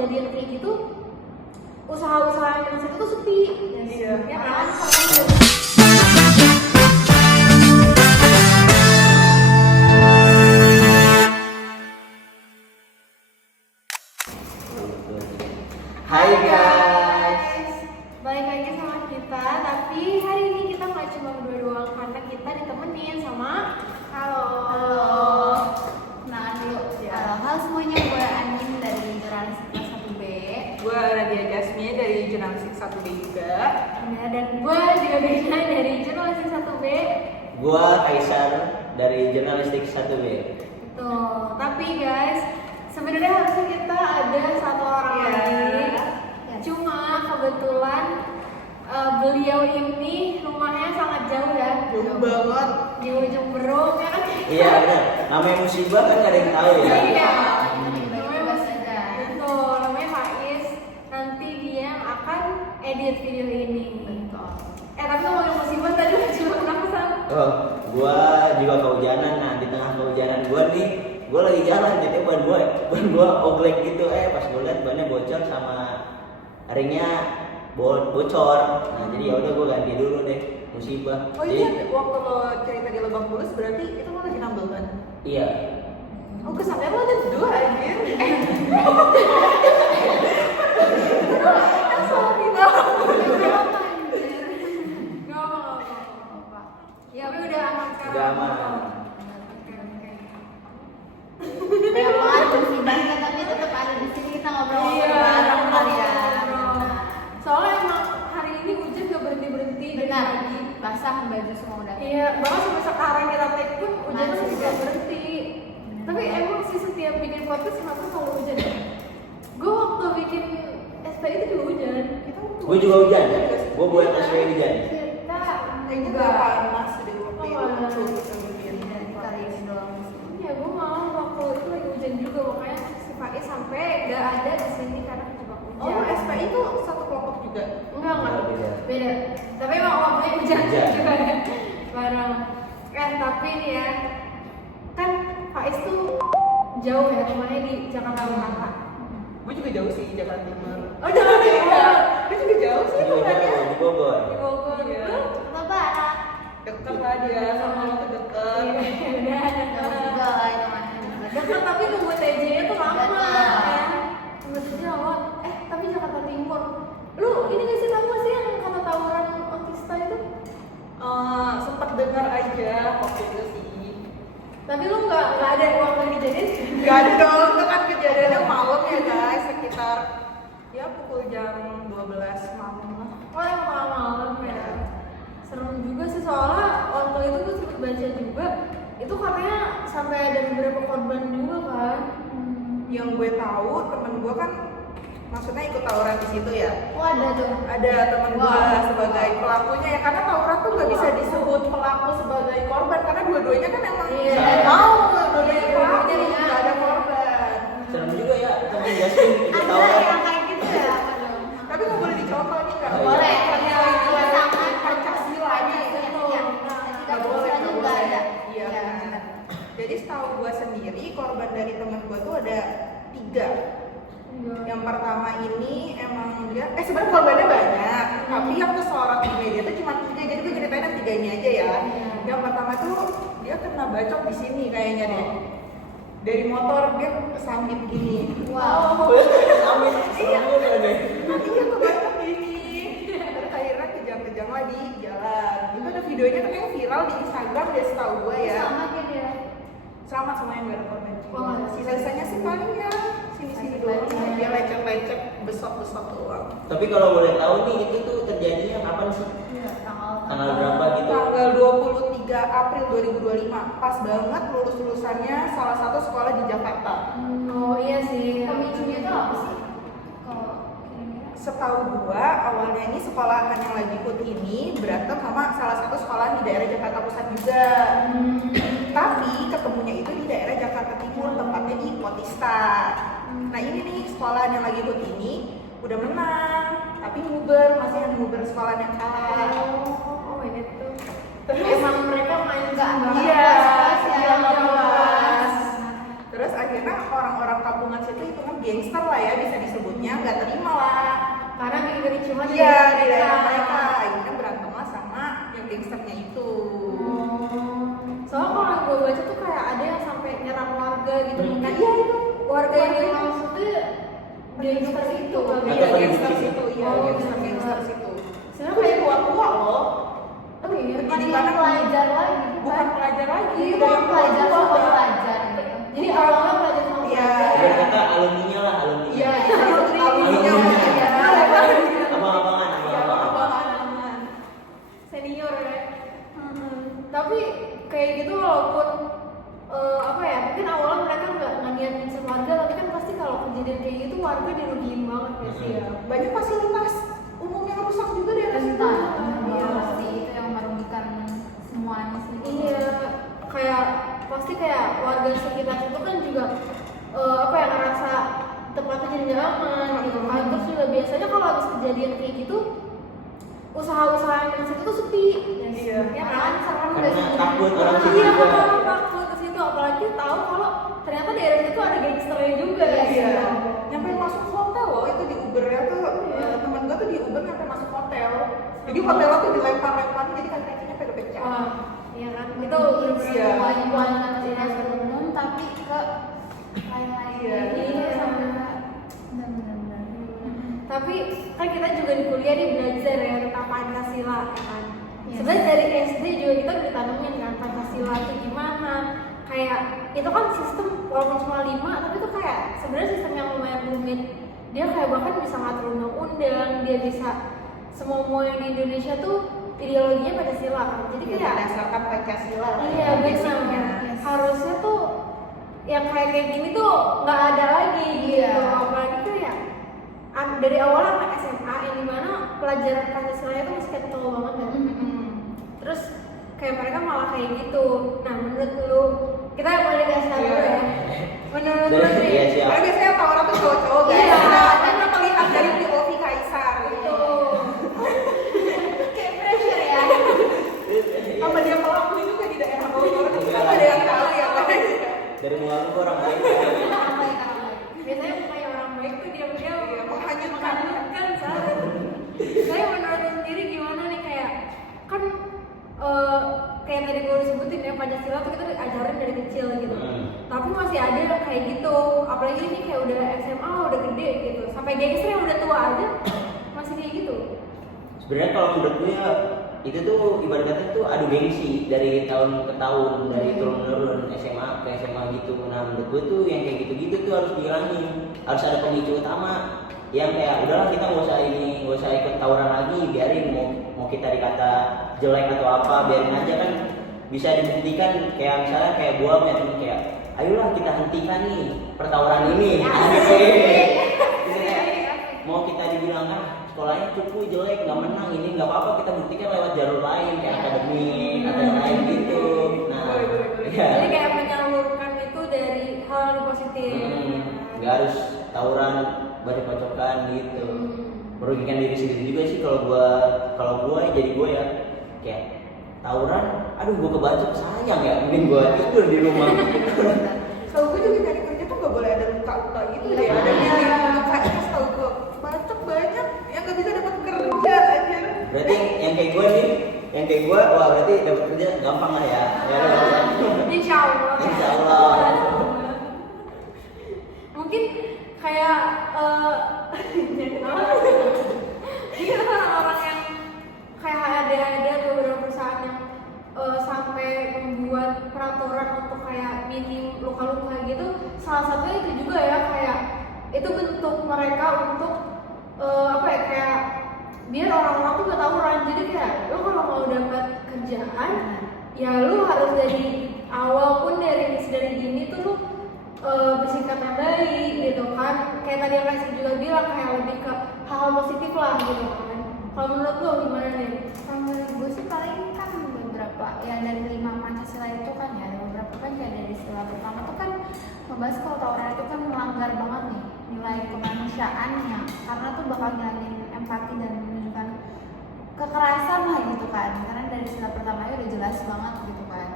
kejadian kayak gitu usaha-usaha yang situ tuh sepi. Iya. Ya kan? Hai guys. Balik lagi sama kita, tapi hari ini kita nggak cuma berdua doang karena kita ditemenin sama halo. Kenalan dulu. Ya. Halo semuanya, gue Andin dari Jurnalistik kelas 1B. Gue Nadia Jasmi dari Jurnalistik 1B juga. Ya, dan gue juga Bina dari Jurnalistik 1B. Gua Kaisar dari Jurnalistik 1B. Tuh, tapi guys, sebenarnya harusnya kita ada satu orang Iya. lagi. Ya. Cuma kebetulan beliau ini rumahnya sangat jauh ya. Jauh banget. Di ujung Berung ya kan? Iya benar. Namanya musibah kan gak ada yang tahu ya. Iya. Bebas aja. Betul, namanya Faiz. Nanti dia yang akan edit video ini. Betul. Tapi ngomongin musibah tadi cuma kenapa San? Oh, gua juga kehujanan. Nah, di tengah kehujanan gua nih, gua lagi jalan jadi ban gua oglek gitu. Pas gua lihat bannya bocor sama ringnya bocor. Nah, jadi ya udah gua ganti dulu deh. Musibah. Oh iya, waktu lo cerita di Lebak Bulus berarti itu lo lagi nambel ban? Iya. Oh kesannya lo ada dua anjir. Sorry dong. Gak apa-apa. Ya tapi udah aman sekarang. Udah aman. Oke. Banyak banget musibahnya, tapi tetap ada di sini kita ngobrol Iya, bareng kali ya. ngobrol. Soalnya emang hari ini hujan gak berhenti Benar. lagi. Basah baju semua udah. Iya, bahkan sampai sekarang kita take pun hujannya Masih. masih gak berhenti. Tapi emang sih setiap bikin podcast kenapa selalu hujan ya? Gue waktu bikin SPI itu juga hujan. Gua juga hujan. Gua buat SPI hujan. Kita Kayaknya gak panas deh waktu itu Oh, muncul kita bikin. Dari kali ini doang. ya gue malam waktu itu lagi hujan juga, makanya si Faiz sampai gak ada di sini karena kejebak hujan. Oh SPI itu satu kelompok juga? Enggak, Beda. beda. Tapi emang waktunya hujan Hujan. juga ya. Bareng. Tapi nih ya, kan Faiz tuh jauh ya rumahnya di Jakarta Utara. Gue juga jauh sih, Jakarta Timur. Oh jangan ya. Gue juga jauh sih Gua rumahnya. jauh di Bogor. Di Bogor. Iya. Lebaran. Deket lah dia, sama lo tuh deket. Iya, udah. Jauh juga lah itu mah. Dekat tapi nunggu TJ-nya tuh lama Betul. kan. Nunggu TJ lama. Tapi Jakarta Timur. Lu ini gak sih tahu gak sih yang kata tawuran otista itu? Sempet denger aja waktu itu sih. Tapi lu nggak ada waktu kejadian? Gak ada dong, itu kan kejadiannya malam ya guys, sekitar ya pukul jam 12 malam lah. Oh yang malam ya. Serem juga sih soalnya waktu itu gue sempet baca juga itu katanya sampai ada beberapa korban juga kan. Yang gue tahu temen gue kan maksudnya ikut tawuran di situ ya. Oh ada tuh. Ada temen gue Wow. sebagai pelakunya ya, karena tawuran tuh nggak bisa disebut pelaku sebagai korban karena dua-duanya kan emang Iya. nggak mau dua-duanya Iya, pelaku, dua-duanya. nggak ada korban. Serem juga ya, temen Jasmine ikut Ada tawuran. yang kayak gitu ya? Apa dong? Tapi nggak boleh dicontoh nih, nggak Oh, iya. Boleh. Karena Iya, sama. Pancasila ini Iya. nggak boleh, nggak juga boleh. ada. Iya. Iya. benar. Jadi setahu gue sendiri korban dari temen gue tuh ada 3. Yang pertama ini emang dia, sebenarnya korbannya banyak, tapi yang tersorot di media tuh cuma 3, jadi gue ceritain yang 3-nya aja ya. Yang pertama tuh dia kena bacok di sini kayaknya deh. Dari motor dia kesambit gini. Wow. Amin. Iya. Serem juga deh. Iya kebacok gini. Terus akhirnya kejang-kejang lah di jalan. Itu ada videonya tuh yang viral di Instagram deh setahu gue ya. Sama kayak dia. Selamat sama yang gak ada korban jiwa. Oh, Sisa-sisanya sih paling ya sini-sini doang. Dia lecet-lecet, besok-besok doang. Tapi kalau boleh tahu nih itu tuh terjadinya kapan sih? Iya, Tanggal berapa gitu? Tanggal 23 April 2025, pas banget lulus-lulusannya salah satu sekolah di Jakarta. Oh iya sih. Pemicunya itu apa sih? Kalau kira-kira? Setahu gua, awalnya ini sekolahan yang lagi ikut ini berantem sama salah satu sekolah di daerah Jakarta Pusat juga. Tapi ketemunya itu di daerah Jakarta Timur, tempatnya di Potista. Nah ini nih sekolahan yang lagi ikut ini udah menang, tapi nguber, masih yang nguber sekolahan yang kalah. Oh ini tuh. Terus Emang mereka main Enggak, iya, kelas ya, iya, nggak kelas. kelas. Terus akhirnya sebenarnya orang-orang kampungan situ itu kan gangster lah ya bisa disebutnya, nggak terima lah Karena bikin kericuhan iya di daerah mereka, akhirnya berantem lah sama yang gangsternya itu. Soalnya kalau yang gue baca tuh kayak ada yang sampai nyerang warga gitu. Nah iya itu Warga yang dia maksudnya gangster itu kan. iya gangster situ, iya gangster situ. Sebenarnya Kayak kayak tua-tua loh. oh iya. Bukan Jadi yang karena pelajar lagi, bukan pelajar lagi, Iya, udah yang pelajar tua-tua sama udah. pelajar gitu. Jadi awalnya pelajar sama Iya. pelajar. Biar kata alumninya lah, alumninya. Iya, alumninya Alumninya. ya. Abang-abangan, Iya, abang-abangan. abang-abangan. Senior ya. Tapi kayak gitu walaupun apa ya, mungkin awalnya mereka nggak niatin sama warga, tapi kan pasti kalau kejadian kayak gitu warga dirugiin banget ya sih ya. Banyak fasilitas umum yang rusak juga di atas itu. Entah, Iya. pasti itu yang merugikan semuanya sih. Iya, kayak pasti kayak warga sekitar itu kan juga apa ya, ngerasa tempatnya jadi nggak aman gitu kan. Terus juga biasanya kalau habis kejadian kayak gitu usaha-usaha yang situ tuh sepi. Iya. Ya kan, serem Karena nggak sih? takut orang situ Iya, juga. karena orang takut ke situ, apalagi tahu kalau ternyata daerah itu ada gangsternya juga. Iya. Nyampe masuk hotel loh itu di Ubernya tuh temen gue tuh di Uber nyampe masuk hotel. Jadi hotelnya tuh dilempar-lempar jadi kakinya pada pecah. Wah, iya kan? Itu Iya. bener-bener Bukan fasilitas umum tapi ke lain-lain. Iya. Iya. Benar-benar. Tapi kan kita juga di kuliah nih belajar ya tentang Pancasila ya kan. Iya. Sebenarnya dari SD juga kita udah ditanamin kan Pancasila itu gimana. Kayak itu kan sistem walaupun cuma 5 tapi itu kayak sebenarnya sistem yang lumayan rumit. Dia kayak bahkan bisa ngatur undang-undang, dia bisa semua yang di Indonesia tuh ideologinya Pancasila kan. Jadi Iya, kayak berdasarkan Pancasila lah iya ya, benar. basicnya. Harusnya tuh yang kayak gini tuh nggak ada lagi gitu. Iya. Apalagi kayak dari awal anak SMA yang dimana pelajaran Pancasila itu masih kental banget kan. Terus kayak mereka malah kayak gitu. Nah menurut lu, kita mulai dari sekarang dulu ya. Menurut lu Dari- nih, iya, siap. Karena biasanya tawuran tuh cowok-cowok guys. Iya. Kita melihat dari POV Kaisar itu Kayak pressure ya. apa dia pelaku juga di daerah Bogor. Kan ada yang tahu ya guys. Dari muka lu orang baik. Ramai. biasanya kayak orang baik tuh diam-diam Iya, menghanyutkan. menghanyutkan salah. Saya menurut lu sendiri gimana nih kayak kan kayak tadi gue udah sebutin ya Pancasila tuh kita diajarin dari kecil gitu. Tapi masih ada yang kayak gitu, apalagi ini kayak udah SMA udah gede gitu, sampai gangster yang udah tua aja masih kayak gitu. Sebenarnya kalau menurut gue ya itu tuh ibarat kata tuh adu gengsi dari tahun ke tahun, dari turun menurun SMA ke SMA gitu. Nah menurut gue tuh yang kayak gitu-gitu tuh harus dihilangin, harus ada pemicu utama yang kayak udahlah kita nggak usah ikut tawuran lagi, biarin mau kita dikata jelek atau apa, biarin aja kan bisa dibuktikan. Kayak misalnya kayak gua punya temen kayak ayolah kita hentikan nih pertawuran ini. Mau kita dibilang sekolahnya cukup jelek nggak menang, ini nggak apa-apa, kita buktikan lewat jalur lain kayak akademik atau yang lain gitu. Nah ya Jadi kayak menyalurkan itu dari hal yang positif. nggak harus tawuran bacok-bacokan gitu, merugikan diri sendiri juga sih. Kalau gua jadi gua ya kayak tawuran, aduh gua kebacok sayang ya, mending gua tidur di rumah. Setahu gue juga cari kerja tuh nggak boleh ada luka-luka gitu deh. Ada yang lukanya setahu gue bacok banyak yang nggak bisa dapat kerja aja. Berarti yang kayak gua wah berarti dapat kerja gampang lah ya. Insya Allah. Insya Allah. Mungkin kayak ini kan orang-orang yang kayak ada atau beberapa perusahaan yang sampai membuat peraturan untuk kayak minim luka-luka gitu. Salah satunya itu juga ya, kayak itu bentuk mereka untuk apa ya, kayak biar orang-orang tuh gak tawuran. Jadi kayak lo kalau mau dapat kerjaan ya lu harus dari awal pun dari dini tuh lu bersikap yang baik gitu kan. Kayak tadi yang Kaisar juga bilang kayak lebih ke hal positif lah gitu kan. Kalau menurut lo gimana nih? Kalau menurut gue sih paling kan beberapa yang dari 5 Pancasila itu kan ya, ada beberapa kan kayak dari sila pertama tuh kan membahas kalau tawuran itu kan melanggar banget nih nilai kemanusiaannya, karena tuh bakal ngilangin empati dan menunjukkan kekerasan lah gitu kan. Karena dari sila pertamanya udah jelas banget gitu kan.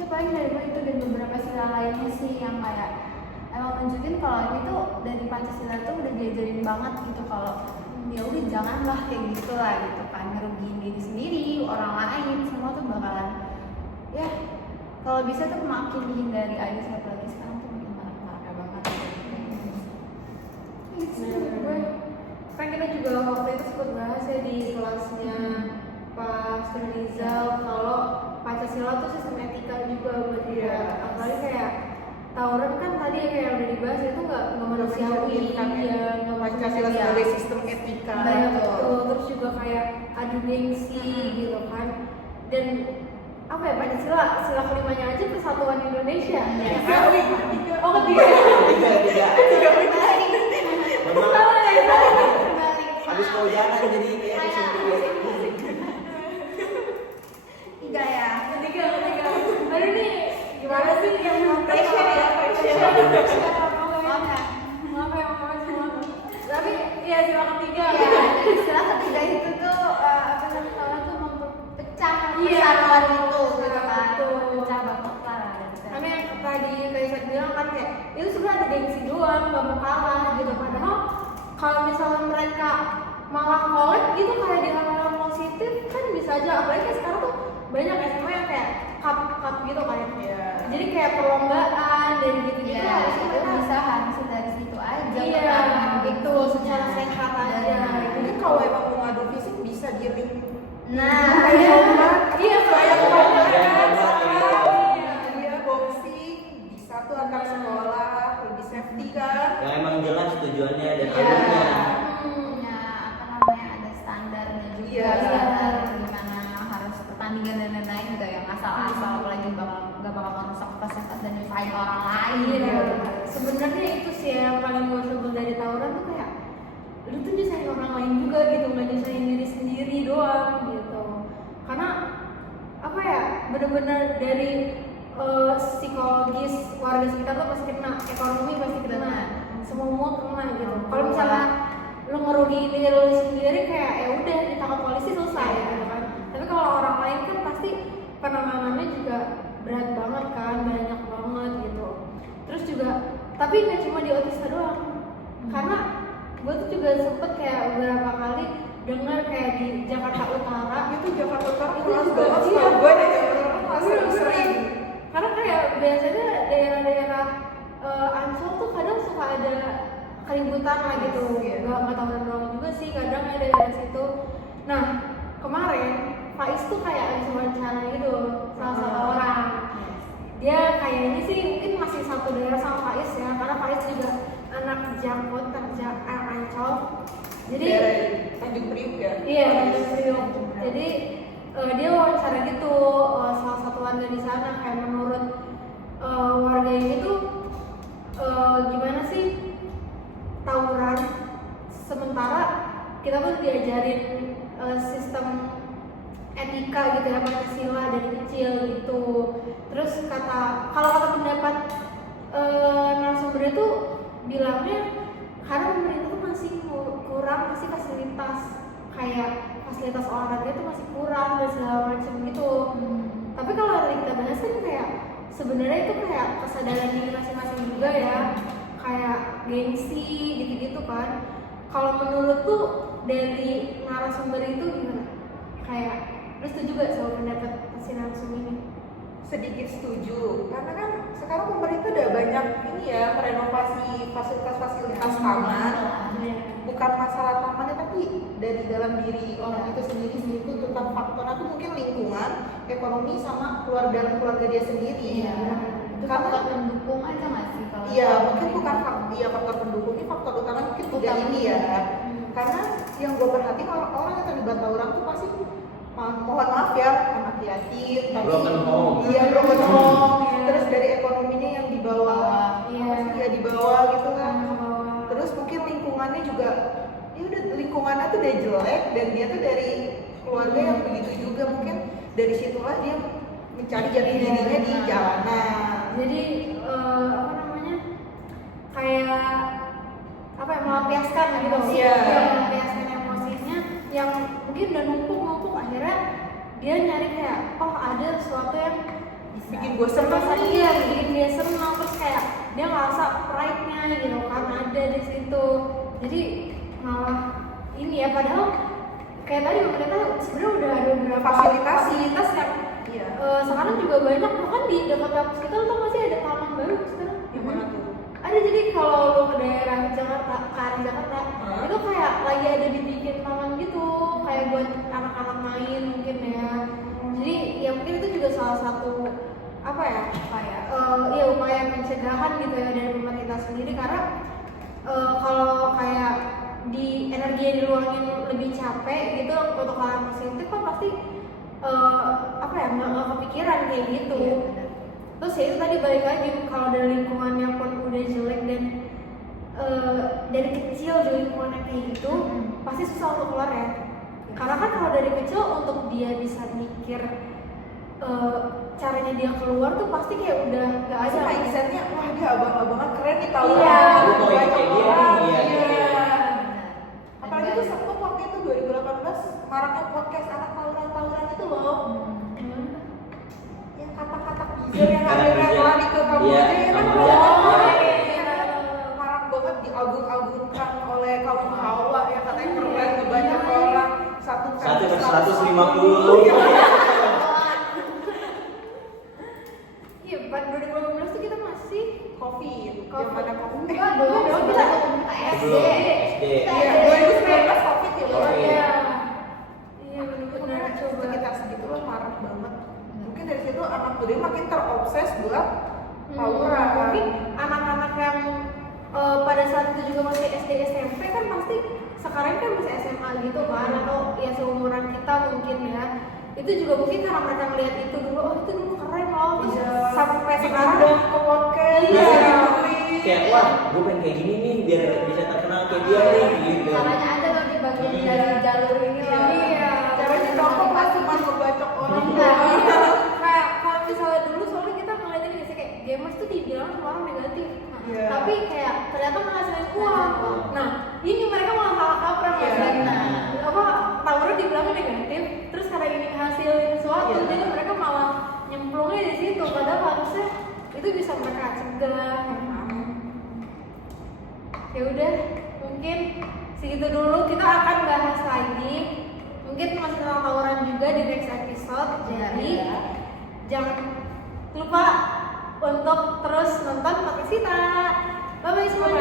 Ya paling dari itu dan beberapa sila lainnya sih yang kayak emang nunjukin kalau ini tuh dari Pancasila tuh udah diajarin banget gitu kalau ya udah janganlah kayak gitu lah gitu kan, ngerugiin diri sendiri, orang lain, semua tuh bakalan ya kalau bisa tuh makin dihindari aja, apalagi sekarang tuh makin parah banget. Gue kan kita juga waktu itu sempat bahas ya di kelasnya Pak Rizal kalau Pancasila tuh sistem etika juga buat dia. Apalagi kayak tawuran kan tadi ya kayak udah dibahas itu nggak manusiawi, ya nggak Pancasila sebagai sistem etika. betul. Terus juga kayak adu gengsi gitu kan. Dan apa ya, Pancasila sila kelimanya aja persatuan Indonesia. Oh ketiga. Memang Salah ya, salah. habis kehujanan jadi kayak sendiri. Tiga ya. Ketiga. Aduh nih, gimana sih yang Pressure ya, pressure. Maaf ya semua. Tapi ya sila ketiga. Ya, dari istilah ketiga itu tuh apa namanya orang tuh mempecah Iya. persatuan itu gitu kan, Betul. pecah banget lah. Karena yang tadi Kaisar bilang kan kayak itu sebenarnya ada gengsi doang, nggak mau kalah gitu. Padahal kalau misalnya mereka malah collab gitu kayak di hal-hal positif kan bisa aja. Apalagi kayak sekarang tuh banyak SMA yang kayak cup gitu kan. Iya. Jadi kayak perlombaan dan gitu-gitu. Ya, harusnya itu mereka- bisa harusnya dari situ aja. Iya, pertama. gitu, secara sehat aja. Jadi kalau emang mau ngadu fisik bisa di ring. Nah, Iya, iya, banyak banget Iya, kan. iya. Iya, boxing bisa tuh antar sekolah lebih safety kan. Yang emang jelas tujuannya dan Iya. alurnya. punya apa namanya ada standarnya juga, Iya. standar gimana harus pertandingan dan lain-lain gitu yang asal-asal apalagi gak bakal merusak kesehatan dan nyusahin orang lain. Iya, sebenarnya itu sih yang paling gue sebel dari tawuran tuh kayak lu tuh nyusahin orang lain juga gitu, nggak nyusahin diri sendiri doang gitu. Karena apa ya, bener-bener dari psikologis warga sekitar tuh pasti kena, ekonomi pasti kena, semua kena gitu. Kalau misalnya lu ngerugiin diri lu sendiri kayak ya udah ditangkap polisi selesai gitu kan. Tapi kalau orang lain kan pasti penanganannya juga berat banget kan, banyak banget gitu. Terus juga tapi nggak cuma di Otista doang, karena gue tuh juga sempet kayak beberapa kali dengar kayak di Jakarta Utara Itu Jakarta Utara Itu keras juga, banget iya. sama gue deh Jakarta Utara Bener, sering. karena kayak biasanya daerah-daerah Ancol tuh kadang suka ada keributan lah gitu. Iya. Gak tahunan doang juga sih kadang ya daerah situ. Nah kemarin Faiz tuh kayak habis wawancara gitu salah satu orang. Dia kayaknya sih mungkin masih satu daerah sama Faiz ya, karena Faiz juga anak Jakot, Ancol. Jadi Daerah Tanjung Priuk ya. iya, Tanjung Priok. Jadi dia wawancara gitu salah satu warga di sana kayak menurut warga ini tuh gimana sih tawuran, sementara kita tuh diajarin sistem etika gitu ya, Pancasila dari kecil gitu. Terus kalau kata pendapat narasumber itu bilangnya karena pemerintah tuh masih kurang masih fasilitas, kayak fasilitas olahraga itu masih kurang dan segala macam gitu. Tapi kalau tadi kita bahas kan kayak sebenarnya itu kayak kesadaran diri masing-masing juga ya, kayak gengsi gitu-gitu kan. Kalau menurut tuh dari narasumber itu gimana? Kayak lu setuju gak sama pendapat si narasumber ini? Sedikit setuju, karena kan sekarang pemerintah udah banyak ini ya merenovasi fasilitas taman. Bukan masalah tamannya tapi dari dalam diri orang itu sendiri itu tentang faktor itu mungkin lingkungan, ekonomi sama dalam keluarga dia sendiri. Iya. Itu Karena faktor pendukung aja nggak sih kalau iya mungkin bukan faktor pendukung, ini faktor utama mungkin tiga ini ya. Karena yang gue perhatiin orang-orang yang terlibat tawuran tuh pasti mohon maaf ya, anak yatim, Broken home. Iya, broken home. Terus dari ekonominya yang di bawah, Iya. di bawah gitu kan. Ke bawah. Terus mungkin lingkungannya juga, ya udah lingkungannya tuh udah jelek dan dia tuh dari keluarga yang begitu juga, mungkin dari situlah dia mencari jati dirinya di jalanan. Jadi apa namanya, kayak apa ya, melampiaskan gitu. Iya. Melampiaskan emosinya yang mungkin udah numpuk akhirnya dia nyari kayak oh ada sesuatu yang bisa. bikin gue seneng Masa nih. iya bikin dia senang terus kayak dia ngerasa pride-nya gitu kan ada di situ. Jadi malah ini ya padahal kayak tadi pemerintah sebenarnya udah ada beberapa fasilitas yang Iya. sekarang juga banyak bahkan di dekat kampus kita tuh masih ada taman baru sekarang. Yang mana tuh? Ada jadi kalau lu ke daerah Jakarta, ke arah Jakarta, itu kayak lagi ada dibikin taman gitu, kayak buat anak-anak main mungkin ya. Jadi ya mungkin itu juga salah satu apa ya, ya upaya pencegahan gitu ya dari pemerintah sendiri karena kalau kayak di energi yang diluangin lebih capek gitu untuk hal positif kan pasti apa ya nggak kepikiran kayak gitu. Iya, benar. Terus ya itu tadi balik lagi kalau dari lingkungannya pun udah jelek dan dari kecil juga lingkungannya kayak gitu pasti susah untuk keluar ya. Karena kan kalau dari kecil untuk dia bisa mikir caranya dia keluar tuh pasti kayak udah nggak Ada ada mindsetnya, wah dia abang-abangan keren nih tau. Iya. Aku mau kayak dia nih, iya. Benar. Apalagi tuh sempet waktu itu 2018 maraknya podcast anak tawuran-tawuran itu loh. Yang kata-kata buzzer yang ada yang lari ke kamu Iya, aja ya kan. Kamboja. Iya. Marak banget diagung-agungkan oleh kaum Hawa yang katanya keren ngebanyak orang satu Satu per 150. Iya, 2018 tuh kita masih COVID. Covid. Yang mana COVID? Enggak, belum kita SD. SD. Iya, 2019 COVID ya. Bang? Covid. Iya. Iya benar-benar Makanya coba. sekitar segitu loh marah banget. Mungkin dari situ anak muda makin terobses buat tawuran. Mungkin anak-anak yang pada saat itu juga masih SD SMP kan pasti sekarang kan masih SMA gitu kan atau ya seumuran kita mungkin ya itu juga mungkin karena mereka melihat itu dulu oh itu dulu keren loh terus Iya. sampai sekarang Diundang ke podcast. Iya. Dibeli. Kayak wah, gue pengen kayak gini nih biar bisa terkenal kayak dia nih gitu. Caranya ada bagi bagian dari jalur ini loh. Iya. Caranya contoh pas cuma ngebacok orang Nah, doang. iya. Kayak kalau misalnya dulu soalnya kita ngeliatnya gini sih kayak gamers tuh dibilang semua orang negatif. Iya. Tapi kayak ternyata menghasilkan uang. Nah, ini mereka malah salah kaprah Iya. ya. Apa tawuran dibilangnya negatif, terus karena ini hasilin sesuatu, Iya. jadi mereka malah nyemplungnya di situ. Padahal harusnya itu bisa mereka cegah. Ya udah, mungkin segitu dulu. Kita akan bahas lagi. Mungkin masih tentang tawuran juga di next episode. Jadi jangan lupa untuk terus nonton podcast kita. Bye bye semuanya.